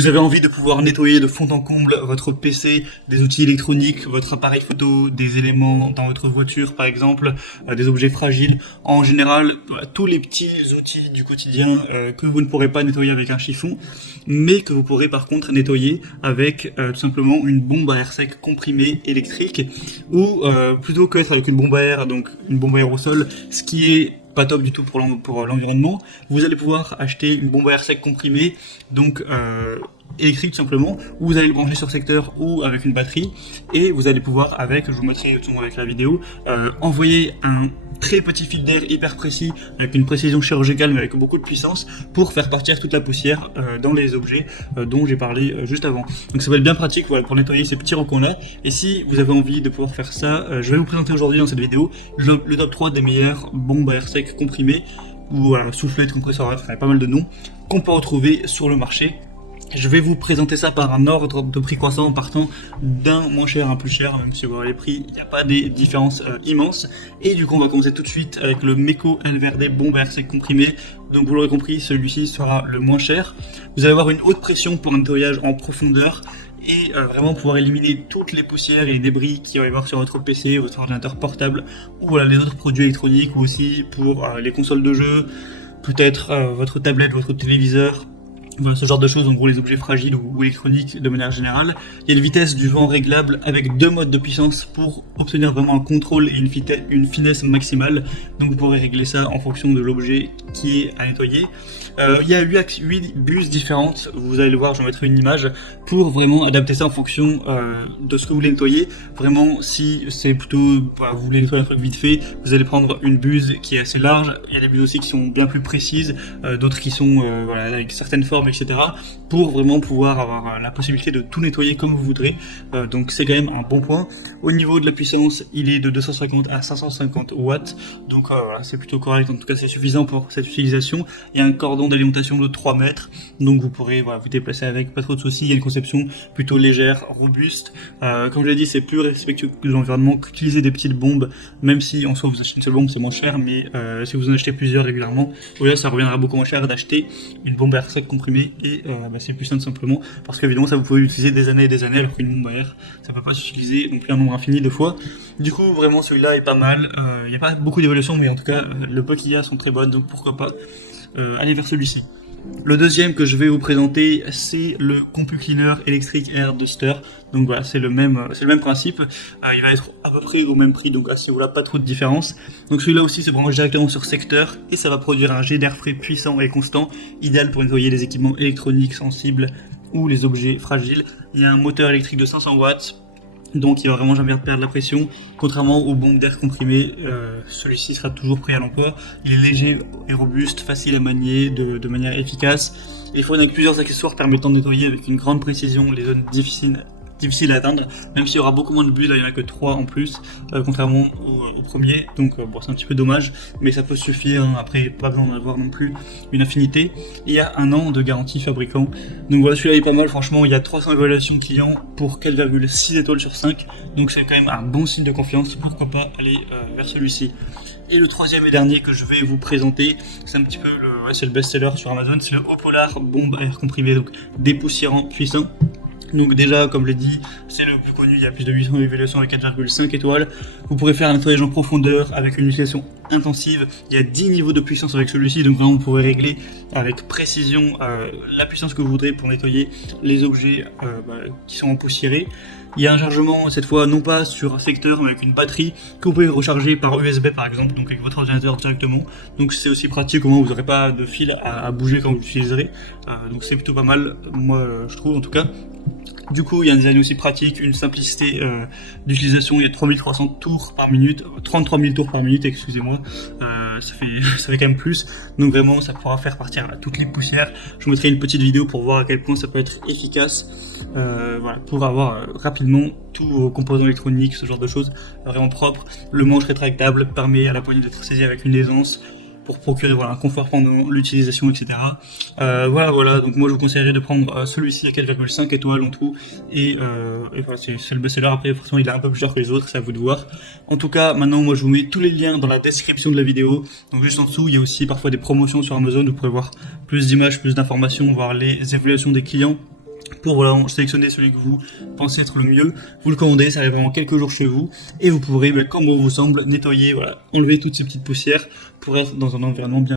Vous avez envie de pouvoir nettoyer de fond en comble votre PC, des outils électroniques, votre appareil photo, des éléments dans votre voiture par exemple, des objets fragiles. En général, tous les petits outils du quotidien que vous ne pourrez pas nettoyer avec un chiffon, mais que vous pourrez par contre nettoyer avec tout simplement une bombe à air sec comprimée électrique, ou plutôt qu'être avec une bombe à air, donc une bombe à aérosol, ce qui est pas top du tout pour l'environnement, vous allez pouvoir acheter une bombe à air sec comprimée, donc électrique tout simplement, où vous allez le brancher sur secteur ou avec une batterie, et vous allez pouvoir avec, je vous mettrai tout avec la vidéo, envoyer un très petit fil d'air hyper précis, avec une précision chirurgicale mais avec beaucoup de puissance, pour faire partir toute la poussière dans les objets dont j'ai parlé juste avant. Donc ça va être bien pratique, voilà, pour nettoyer ces petits recoins là. Et si vous avez envie de pouvoir faire ça, je vais vous présenter aujourd'hui dans cette vidéo le top 3 des meilleures bombes à air sec comprimées, ou voilà, soufflette, compresseur à air, il y a pas mal de noms, qu'on peut retrouver sur le marché. Je vais vous présenter ça par un ordre de prix croissant en partant d'un moins cher à un plus cher, même si vous voyez les prix, il n'y a pas des différences immenses. Et du coup, on va commencer tout de suite avec le Meco Alverde bombe à air sec comprimé. Donc vous l'aurez compris, celui-ci sera le moins cher. Vous allez avoir une haute pression pour un nettoyage en profondeur et vraiment pouvoir éliminer toutes les poussières et les débris qu'il va y avoir sur votre PC, votre ordinateur portable, ou voilà, les autres produits électroniques, ou aussi pour les consoles de jeu, peut-être votre tablette, votre téléviseur. Voilà, ce genre de choses, en gros les objets fragiles ou électroniques de manière générale. Il y a une vitesse du vent réglable avec 2 modes de puissance pour obtenir vraiment un contrôle et une finesse maximale. Donc vous pourrez régler ça en fonction de l'objet qui est à nettoyer. Il y a 8 buses différentes, vous allez le voir, je mettrai une image, pour vraiment adapter ça en fonction de ce que vous voulez nettoyer. Vraiment, si c'est plutôt, voilà, vous voulez nettoyer un truc vite fait, vous allez prendre une buse qui est assez large. Il y a des buses aussi qui sont bien plus précises, d'autres qui sont voilà, avec certaines formes, etc. pour vraiment pouvoir avoir la possibilité de tout nettoyer comme vous voudrez. Donc c'est quand même un bon point. Au niveau de la puissance, il est de 250 à 550 watts, donc voilà, c'est plutôt correct, en tout cas c'est suffisant pour cette utilisation. Il y a un cordon d'alimentation de 3 mètres, donc vous pourrez voilà, vous déplacer avec, pas trop de soucis. Il y a une conception plutôt légère, robuste. Comme je l'ai dit, c'est plus respectueux de l'environnement qu'utiliser des petites bombes, même si en soi vous achetez une seule bombe c'est moins cher, mais si vous en achetez plusieurs régulièrement, là ça reviendra beaucoup moins cher d'acheter une bombe à air sec comprimée, et c'est plus simple simplement, parce qu'évidemment ça vous pouvez l'utiliser des années et des années, alors qu'une bombe à air ça peut pas s'utiliser non plus un nombre infini de fois. Du coup vraiment celui-là est pas mal, il n'y a pas beaucoup d'évolution, mais en tout cas le peu qu'il y a sont très bonnes, donc pourquoi pas aller vers celui-ci. Le deuxième que je vais vous présenter, c'est le CompuCleaner Electric Air Duster. Donc voilà, c'est le même principe. Il va être à peu près au même prix, donc à ce niveau-là, pas trop de différence. Donc celui-là aussi se branche directement sur secteur, et ça va produire un jet d'air frais puissant et constant, idéal pour nettoyer les équipements électroniques sensibles ou les objets fragiles. Il y a un moteur électrique de 500 watts. Donc il va vraiment jamais perdre la pression, contrairement aux bombes d'air comprimées. Celui-ci sera toujours prêt à l'emploi. Il est léger et robuste, facile à manier de manière efficace. Et il fournit avec plusieurs accessoires permettant de nettoyer avec une grande précision les zones difficiles à atteindre, même s'il y aura beaucoup moins de bulles, là il n'y en a que 3 en plus, contrairement au premier, donc bon, c'est un petit peu dommage, mais ça peut suffire, hein. Après pas besoin d'en avoir non plus une infinité. Il y a 1 an de garantie fabricant, donc voilà, celui-là est pas mal, franchement. Il y a 300 évaluations clients pour 4,6 étoiles sur 5, donc c'est quand même un bon signe de confiance, pourquoi pas aller vers celui-ci. Et le troisième et dernier que je vais vous présenter, c'est un petit peu c'est le best-seller sur Amazon, c'est le Haut-Polar bombe à air comprimé, donc dépoussiérant puissant. Donc déjà, comme je l'ai dit, c'est le plus connu, il y a plus de 800 évaluations avec 4,5 étoiles. Vous pourrez faire un nettoyage en profondeur avec une utilisation intensive. Il y a 10 niveaux de puissance avec celui-ci, donc vraiment vous pourrez régler avec précision la puissance que vous voudrez pour nettoyer les objets qui sont empoussiérés. Il y a un chargement, cette fois non pas sur un secteur, mais avec une batterie que vous pouvez recharger par USB par exemple, donc avec votre ordinateur directement. Donc c'est aussi pratique, au moins vous n'aurez pas de fil à bouger quand vous l'utiliserez. Donc c'est plutôt pas mal, moi je trouve en tout cas. Du coup, il y a un design aussi pratique, une simplicité d'utilisation. Il y a 3300 tours par minute, 33 000 tours par minute, excusez-moi. Ça fait quand même plus. Donc vraiment, ça pourra faire partir toutes les poussières. Je vous mettrai une petite vidéo pour voir à quel point ça peut être efficace. Voilà, pour avoir rapidement tous vos composants électroniques, ce genre de choses, vraiment propre. Le manche rétractable permet à la poignée d'être saisie avec une aisance, pour procurer voilà, un confort pendant l'utilisation, etc. Voilà, donc moi je vous conseillerais de prendre celui-ci à 4,5 étoiles en tout, et voilà, c'est le best-seller. Après forcément il est un peu plus cher que les autres, c'est à vous de voir. En tout cas, maintenant moi je vous mets tous les liens dans la description de la vidéo, donc juste en dessous il y a aussi parfois des promotions sur Amazon, vous pourrez voir plus d'images, plus d'informations, voir les évaluations des clients. pour voilà, sélectionner celui que vous pensez être le mieux. Vous le commandez, ça arrive vraiment quelques jours chez vous et vous pourrez, comme bon vous semble, nettoyer, voilà, enlever toutes ces petites poussières pour être dans un environnement bien.